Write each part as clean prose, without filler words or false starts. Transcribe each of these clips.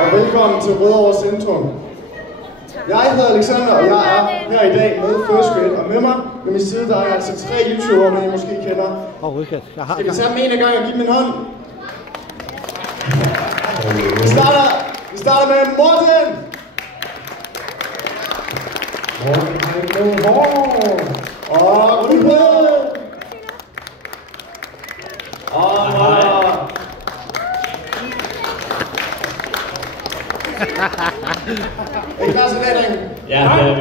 Og velkommen til Rødovre Centrum. Jeg hedder Alexander, og jeg er her i dag med First Grade. Og med mig ved min side, der er altså 3 YouTubere, man I måske kender. Skal vi tage dem en gang og give dem en hånd? Vi starter med Morten! Og Ulve! Og er I klar til det, drenge? Ja, det er vi.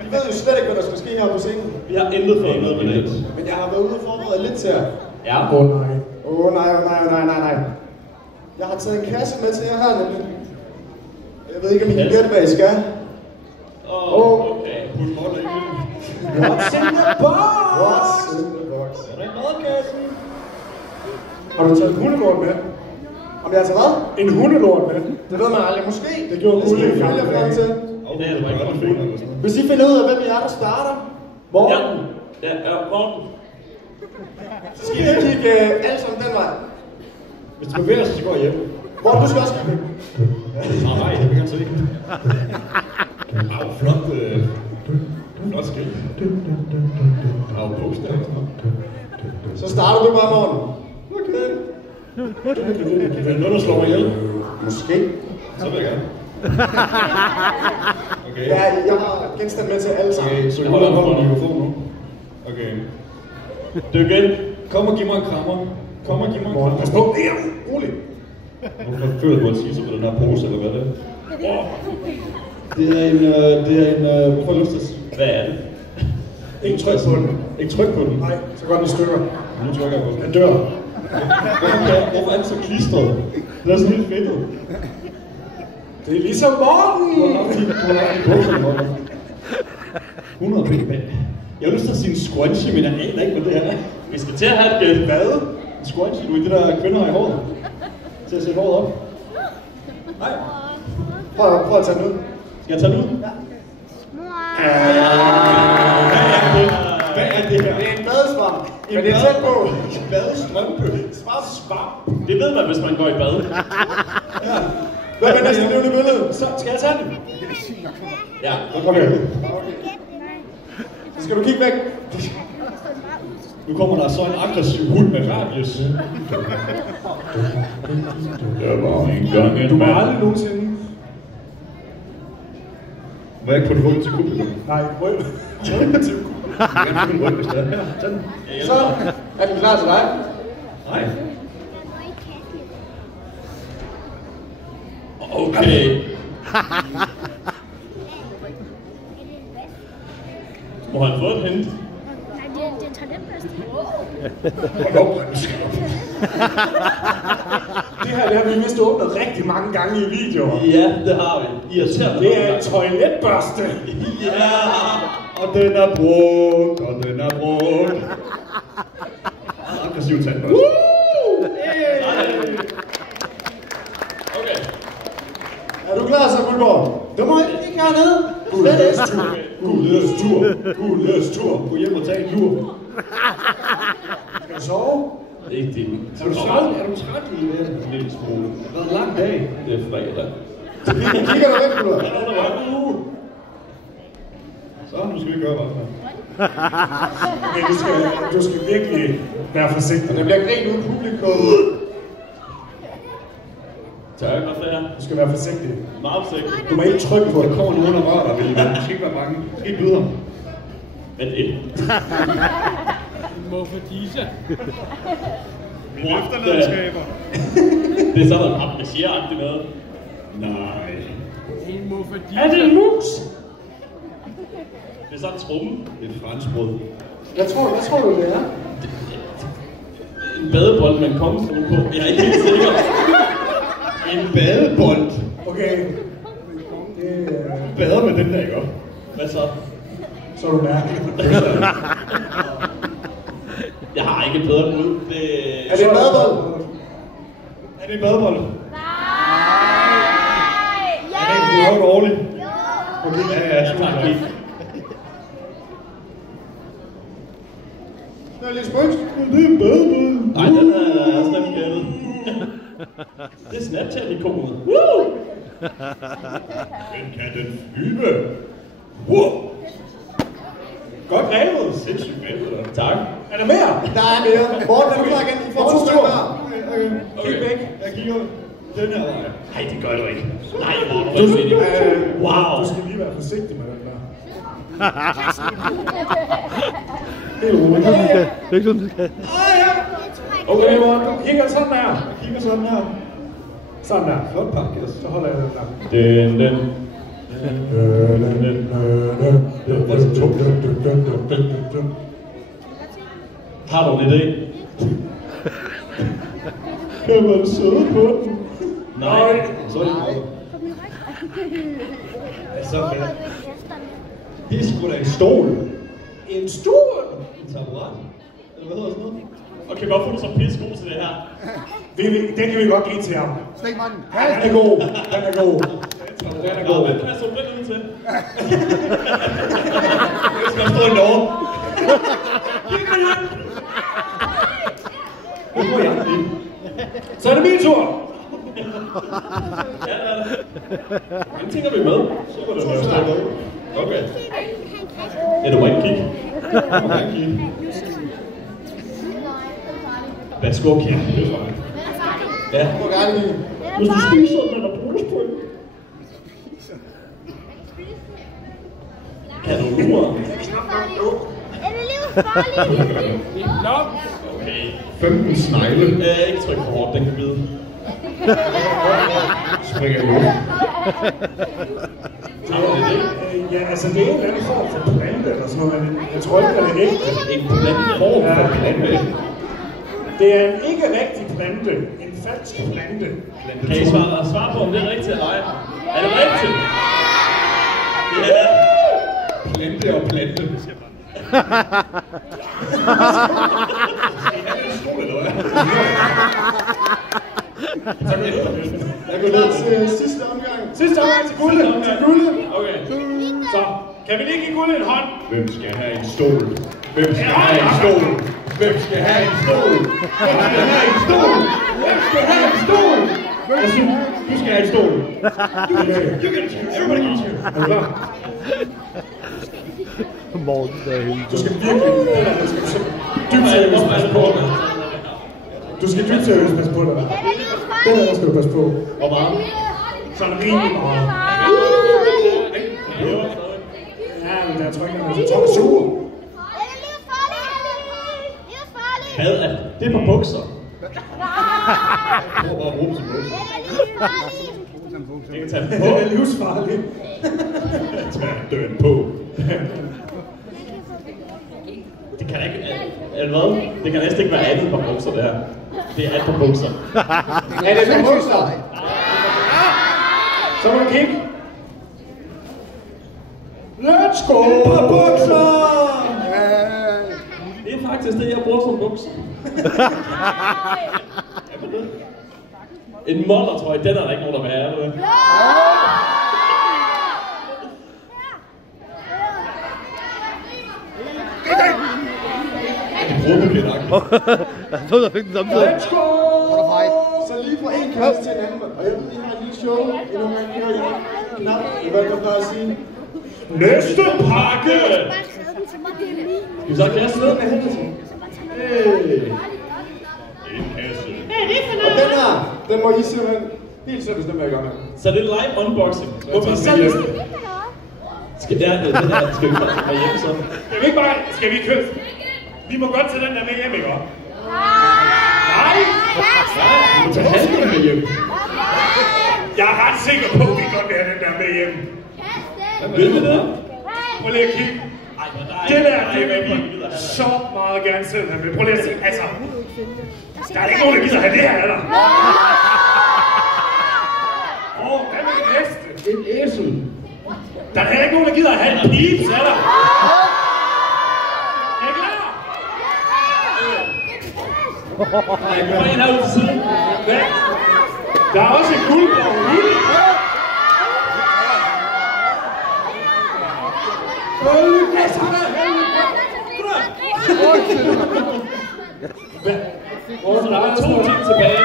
Vi ved jo slet ikke, hvad der skal ske her på scenen. Vi har intet for noget med det. Men jeg har været ude og forberede lidt til jer. Ja. Nej. Jeg har taget en kasse med til jer her, nemlig. Jeg ved ikke, om I kan gætte, hvad I skal. Okay. What's in the box? What's in the box? Er der madkassen? Har du taget en hundelort med? Om jeg har taget hvad? En hundelort med? Det ved man aldrig. Måske. Det gjorde Gulli i gang. Hvis I finder ud af, hvem I er, der starter. Morten. Ja, Morten. Så skal I kigge alle sammen den vej. Hvis du bevæger sig, så går jeg hjem. Morten, du skal også kigge. Nej, det vil jeg se. Flot. Flot skridt. Post. Så starter du bare, Morten. Okay. Det er noget, der slår mig ihjel. Måske. Så vil jeg gerne. Okay. Ja, jeg har genstand med til alle sammen. Okay, så jeg holder en mikrofon nu. Okay. Dyk ind. Kom og giv mig en krammer. Kom og giv mig en krammer. Pas på, det er roligt. Hvorfor føler du at sige så på den her pose, eller hvad det er? Det er en, prøv at lyst til. Hvad er det? Ikke tryk på den. Ikke tryk på den. Nej, så går den i stykker. Nu trykker jeg på den. Den dør. Hvorfor er den så klistret? Det er sådan helt fedtet. Det er ligesom Morten! Du har lagt i bukserne, Morten. 100 penge. Jeg har lyst til at sige en squanchy, men jeg aner ikke, hvad det er. Vi skal til at have et Hvad? En squanchy, du er det der kvinder har i håret. Til at sætte håret op. Nej. Prøv at tage den ud. Skal jeg tage den ud? Ja. Hvad er det her? Det er en badesvamp. Men det er tæt på. En badestrømpe. Svamp. Det ved man, hvis man går i bad. Ja. Hvad er næste levende billede? Så skal jeg tage den? Ja. Okay. Så skal du kigge væk. Nu kommer der så en aggressiv hund med radius. Der var engang en Du må mand. aldrig nogensinde. Må jeg ikke putte ryggen til publikum? Nej, ryggen til Jeg kan putte min ryg, hvis det er. Her, tag den. Så er den klar til dig. Nej. Okay. Må han få et hint? Nej, det er talentbørste. Hold op, Det her det har vi vist åbnet rigtig mange gange i videoer. Ja, det har vi. Irriterende. Det er en toiletbørste. Ja. og den er brugt, og den er brugt. Aggressiv tandbørste. Okay. Er du klar så, Guldborg? Du må ikke hernede. Guldes tur. Guldes tur. Guldes tur. Gå hjem og tage en lur. Skal du sove? Ikke det. Er du træt i det? En lille smule. Det har været en lang dag. Det er fredag. Kigger du væk, Guldborg? Så, nu skal vi gøre hvad for. Men du skal virkelig være forsigtig. Det bliver grin ud i publikum. Tak, hvad fair. Du skal være forsigtig. Meget forsigtigt. Du må ikke trykke på Der det. kommer nogen og rører dig, vil I vel? Du skal ikke være bange. Du skal ikke byde ham. Vent et. Hvorfor disse? Mine efterladenskaber. Det er sådan noget appreciere-agtigt noget. Nej. En hvorfor disse? Er det en mus? Det er sådan en tromme. Et franskbrød. Hvad tror du, det er? En badebold med en kongestol på. Jeg er ikke helt sikker. En badebold. Okay. Du bader med den der, ikke også? Hvad så? Så er du mærkelig. Jeg har ikke bedre ud. Er det en badebold? Er det en badebold? Nej! Er det en dårligt? Ja, super. Tak. Det er lidt spøjst. Det er en badebold. Nej, den er slemt gældet. Det er Snapchat-ikonet. Woo! Den kan den flyve. Wow! Godt revet. Sindssygt revet. Tak. Er der mere? Der er mere. Morten, er du klar igen? I får 2 stykker. Kig væk. Jeg kigger den her vej. Nej, det gør du ikke. Nej, Morten. Wow. Du skal lige være forsigtig med den der. Helt roligt. Det er ikke sådan, det skal. Okay, Morten. Du kigger sådan her. Kigger sådan her. Sådan der. Flot pakke. Så holder jeg den der. Har du en idé? Kan man sidde på den? Nej. Så er det så det er sgu da en stol. En stol? En taburet? Eller hvad hedder sådan noget? Okay, hvorfor er du så pissegod til det her? Den kan vi godt give til ham. Stik mig den. Ja, den er god. Den er god. Den er god. Hvad passer du den ud til? Jeg skal stå i Norge. Så er det min tur. Ja, den tænker vi med. Så var det første med. Okay. Ja, du må ikke kigge. Du må ikke kigge. Værsgo, Kjær. Det er fint. Ja. Du må gerne lige. Hvis du spiser den, er der brus på den. Kan du lure? Er det livsfarligt? Okay. 15 snegle. Ikke tryk for hårdt, den kan bide. Springer ud. Ja, altså det er en eller anden form for plante eller sådan noget, men jeg tror ikke, at det er ægte. En form for plante. Det er en ikke rigtig plante, en falsk plante. Kan I svare på, om det er rigtigt eller ej? Er det rigtigt? Ja. Plante og plante. Jeg går ned til sidste omgang. Sidste omgang til guldet. Til guldet. Okay. Så kan vi lige give guldet en hånd? Hvem skal have en stol? Hvem skal have en stol? Hvem skal have en stol? Hvem skal have en stol? Hvem skal have en stol? Du skal have en stol. You get a chair. Everybody get a chair. Er du klar? Morten, der er helt... Du skal virkelig... Du skal dybt seriøst passe på dig. Du skal dybt seriøst passe på dig. Den her skal du passe på. Hvor meget? Sådan rimelig meget. Ja, men der er tryk, jeg tror, det er sur. Hvad er det? Det er på bukser. Prøv bare at bruge dem som bukser. Jeg kan tage dem på. Det er livsfarligt. Tag den på. Det kan ikke... Eller hvad? Det kan næsten ikke være andet på bukser, det her. Det er alt på bukser. Er det på bukser? Så må du kigge. Let's go! På bukser! Det er faktisk det, jeg bruger som bukser. En moller, tror jeg. Den er der ikke nogen, der vil have, eller? Jeg troede, der fik den samtidig. Let's go! Så lige fra en kasse til en anden. Og jeg ved, I har et lille show. Endnu en gang her i knap. Hvad kan jeg sige? Næste pakke! Skal vi så kaste ned? Og den her, den må I simpelthen helt selv bestemme, hvad I gør med. Så det er live unboxing. Hvorfor Skal vi ikke bare hjemme så? Skal vi købe? Vi må godt tage den der med hjem, ikke? Nej! Du må tage halvdelen med hjem. Jeg er ret sikker på, at vi godt vil have den der med hjem. Vil vi det? Prøv lige at kigge. Det der, det vil vi så meget gerne selv have med. Prøv lige at se, altså. Der er ikke nogen, der gider have det her, er der? Hvad med det næste? En æsel. Der er heller ikke nogen, der gider have en pips, er der? Er I klar? Jeg kommer ind herude til siden. Ja. Der er også en guldblå hund. Så der er 2 ting tilbage.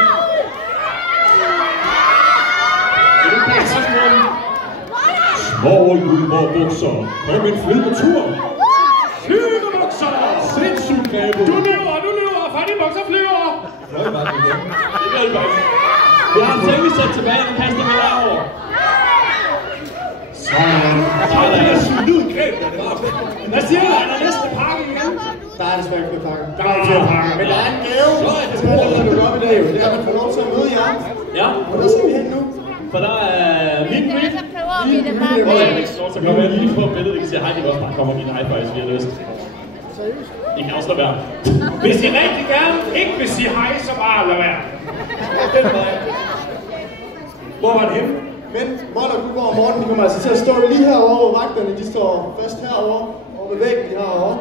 Små julebordbukser. Kom en flyvetur. Flyvebukser. Sindssygt grebet. Du løber. Fra de bukser flyver. Fløj bare det igen. Det gør det bare. Vi har en tænkesæt tilbage, den kaster vi derover. Så er der sådan en lyd greb, der var. Hvad siger du? Er der næste pakke igen? Der er desværre ikke pakke. Der er ikke pakke. Men der er en gave. Det skal jeg lade op i dag. Det er, at man får lov til at møde jer. Ja. Og der skal vi hen nu. For der er min Så prøver vi det bare. så kommer jeg lige på billedet, I kan se, hej, det kan også bare komme min high five, hvis vi har lyst. I kan også lade være. Hvis I rigtig gerne ikke vil sige hej, så bare lad være. Den vej. Hvor var det henne? Men Mold og Guldborg og Morten, de kommer altså til at stå lige herovre, hvor vagterne de står fast herovre, og ved væggen de herovre.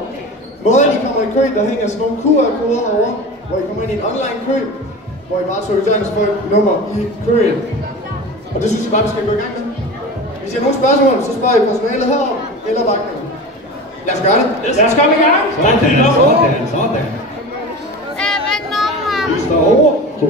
Måden I kommer i kø, der hænger sådan nogle QR-koder herovre, hvor I kommer ind i en online kø, hvor I bare trykker et nummer i køen. Og det synes jeg bare, vi skal gå i gang med. Hvis I har nogle spørgsmål, så spørger I personalet heroppe eller vagterne. Lad os gøre det. Lad os komme i gang. Sådan.